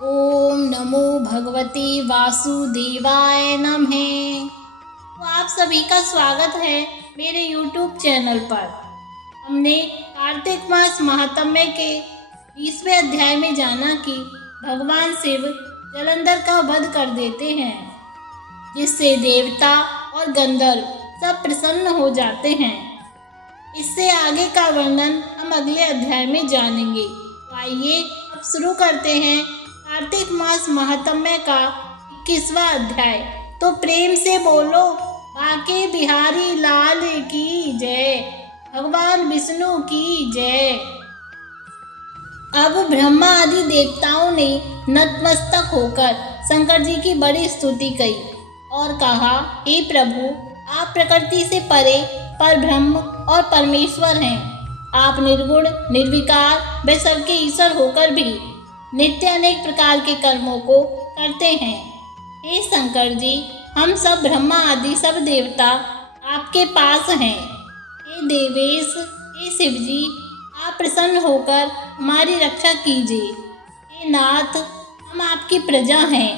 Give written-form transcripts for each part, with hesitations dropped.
ओम नमो भगवते वासुदेवाय नमः। तो आप सभी का स्वागत है मेरे YouTube चैनल पर। हमने कार्तिक मास महात्म्य के 20वें अध्याय में जाना कि भगवान शिव जलंधर का वध कर देते हैं, जिससे देवता और गंधर्व सब प्रसन्न हो जाते हैं। इससे आगे का वर्णन हम अगले अध्याय में जानेंगे। तो आइए अब शुरू करते हैं कार्तिक मास महात्म्य का 21वां अध्याय। तो प्रेम से बोलो बाके बिहारी लाल की जय, भगवान विष्णु की जय। अब ब्रह्मा आदि देवताओं ने नतमस्तक होकर शंकर जी की बड़ी स्तुति की और कहा, हे प्रभु, आप प्रकृति से परे परब्रह्म और परमेश्वर हैं। आप निर्गुण निर्विकार व सबके ईश्वर होकर भी नित्य अनेक प्रकार के कर्मों को करते हैं। हे शंकर जी, हम सब ब्रह्मा आदि सब देवता आपके पास हैं। हे देवेश, हे शिव जी, आप प्रसन्न होकर हमारी रक्षा कीजिए। हे नाथ, हम आपकी प्रजा हैं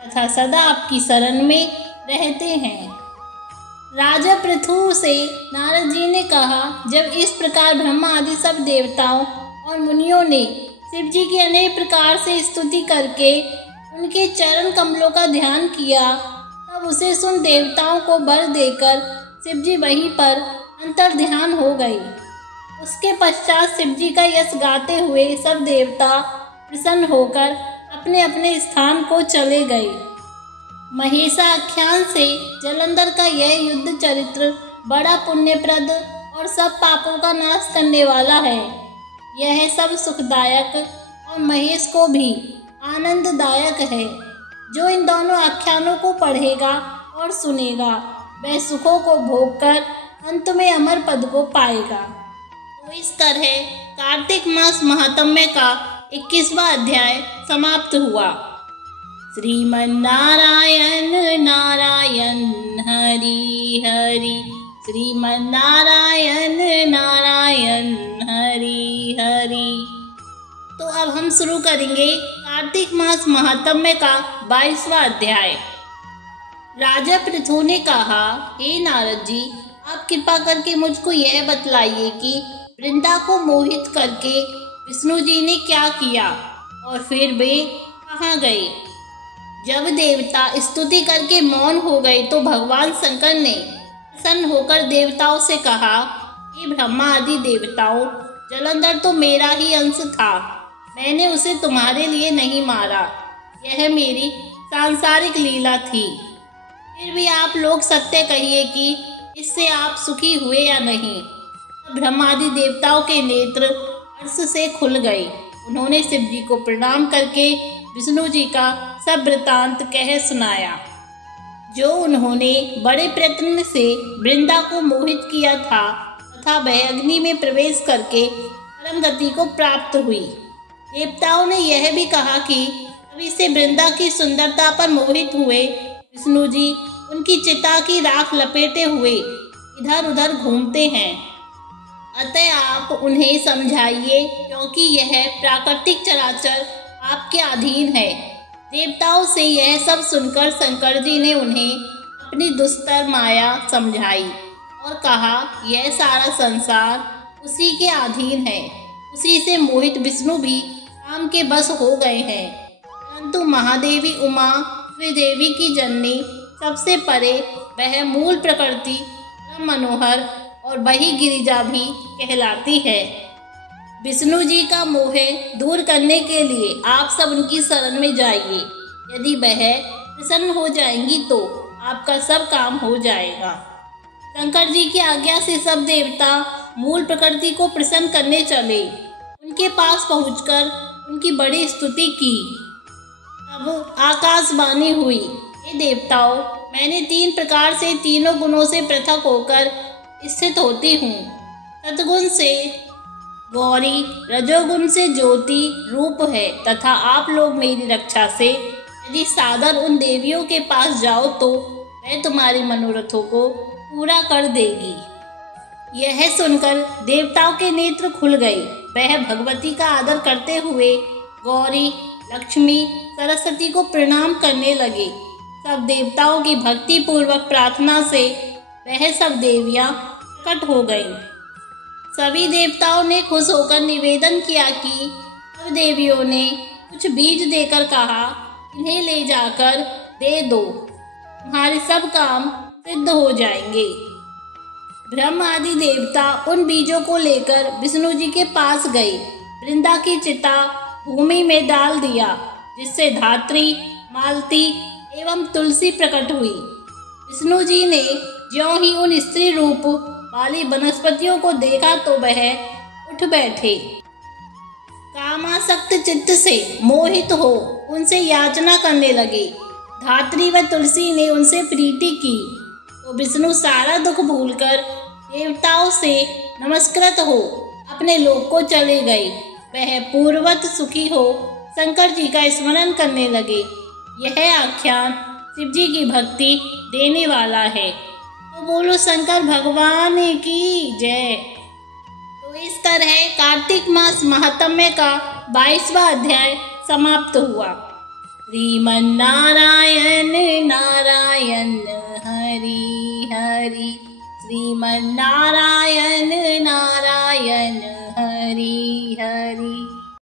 तथा सदा आपकी शरण में रहते हैं। राजा पृथु से नारद जी ने कहा, जब इस प्रकार ब्रह्मा आदि सब देवताओं और मुनियों ने शिव जी की अनेक प्रकार से स्तुति करके उनके चरण कमलों का ध्यान किया, तब उसे सुन देवताओं को वर देकर शिव जी वहीं पर अंतर ध्यान हो गए। उसके पश्चात शिव जी का यश गाते हुए सब देवता प्रसन्न होकर अपने अपने स्थान को चले गए। महेशाख्यान से जलंधर का यह युद्ध चरित्र बड़ा पुण्यप्रद और सब पापों का नाश करने वाला है। यह सब सुखदायक और महेश को भी आनंददायक है। जो इन दोनों आख्यानों को पढ़ेगा और सुनेगा, वह सुखों को भोगकर अंत में अमर पद को पाएगा। तो इस तरह कार्तिक मास महात्म्य का 21वां अध्याय समाप्त हुआ। श्रीमन्नारायण नारायण हरि हरि, श्रीमन्नारायण नारायण हरि हरि। तो अब हम शुरू करेंगे कार्तिक मास महात्म्य का 22वां अध्याय। राजा पृथु ने कहा, हे नारद जी, आप कृपा करके मुझको यह बतलाइए कि वृंदा को मोहित करके विष्णु जी ने क्या किया और फिर वे कहाँ गए। जब देवता स्तुति करके मौन हो गए तो भगवान शंकर ने प्रसन्न होकर देवताओं से कहा, हे ब्रह्मा आदि देवताओं, जलंधर तो मेरा ही अंश था। मैंने उसे तुम्हारे लिए नहीं मारा, यह मेरी सांसारिक लीला थी। फिर भी आप लोग सत्य कहिए कि इससे आप सुखी हुए या नहीं। ब्रह्मादि देवताओं के नेत्र हर्ष से खुल गए। उन्होंने शिव जी को प्रणाम करके विष्णु जी का सब वृतांत कह सुनाया, जो उन्होंने बड़े प्रयत्न से वृंदा को मोहित किया था तथा वह अग्नि में प्रवेश करके परम गति को प्राप्त हुई। देवताओं ने यह भी कहा कि अभी से वृंदा की सुंदरता पर मोहित हुए विष्णु जी उनकी चिता की राख लपेटे हुए इधर उधर घूमते हैं। अतः आप उन्हें समझाइए, क्योंकि यह प्राकृतिक चराचर आपके अधीन है। देवताओं से यह सब सुनकर शंकर जी ने उन्हें अपनी दुस्तर माया समझाई और कहा, यह सारा संसार उसी के अधीन है। उसी से मोहित विष्णु भी काम के बस हो गए हैं। परंतु महादेवी उमा त्रिदेवी की जननी सबसे परे वह मूल प्रकृति परम मनोहर और वही गिरिजा भी कहलाती है। विष्णु जी का मोह दूर करने के लिए आप सब उनकी शरण में जाइए। यदि वह प्रसन्न हो जाएंगी तो आपका सब काम हो जाएगा। शंकर जी की आज्ञा से सब देवता मूल प्रकृति को प्रसन्न करने चले। उनके पास पहुंचकर उनकी बड़ी स्तुति की। तब आकाशवाणी हुई, हे देवताओं, मैंने 3 प्रकार से तीनों गुणों से पृथक होकर स्थित होती हूँ। सतगुण से गौरी, रजोगुण से ज्योति रूप है तथा आप लोग मेरी रक्षा से यदि सादर उन देवियों के पास जाओ तो वह तुम्हारे मनोरथों को पूरा कर देगी। यह सुनकर देवताओं के नेत्र खुल गए। वह भगवती का आदर करते हुए गौरी, लक्ष्मी सरस्वती को प्रणाम करने लगे। सब देवताओं की भक्ति पूर्वक प्रार्थना से वह सब देवियां प्रकट हो गईं। सभी देवताओं ने खुश होकर निवेदन किया कि सब देवियों ने कुछ बीज देकर कहा, इन्हें ले जाकर दे दो, तुम्हारे सब काम सिद्ध हो जाएंगे। ब्रह्म आदि देवता उन बीजों को लेकर विष्णु जी के पास गए। वृंदा की चिता भूमि में डाल दिया, जिससे धात्री, मालती एवं तुलसी प्रकट हुई। विष्णु जी ने ज्यों ही उन स्त्री रूप वाली वनस्पतियों को देखा तो वह उठ बैठे। कामासक्त चित्त से मोहित हो उनसे याचना करने लगे। धात्री व तुलसी ने उनसे प्रीति की तो विष्णु सारा दुख भूलकर देवताओं से नमस्कृत हो अपने लोक को चले गए। वह पूर्ववत सुखी हो शंकर जी का स्मरण करने लगे। यह आख्यान शिव जी की भक्ति देने वाला है। तो बोलो शंकर भगवान की जय। तो इस तरह कार्तिक मास महात्म्य का 22वां अध्याय समाप्त हुआ। श्रीमन्नारायण नारायण हरि हरि, श्रीमन्नारायण नारायण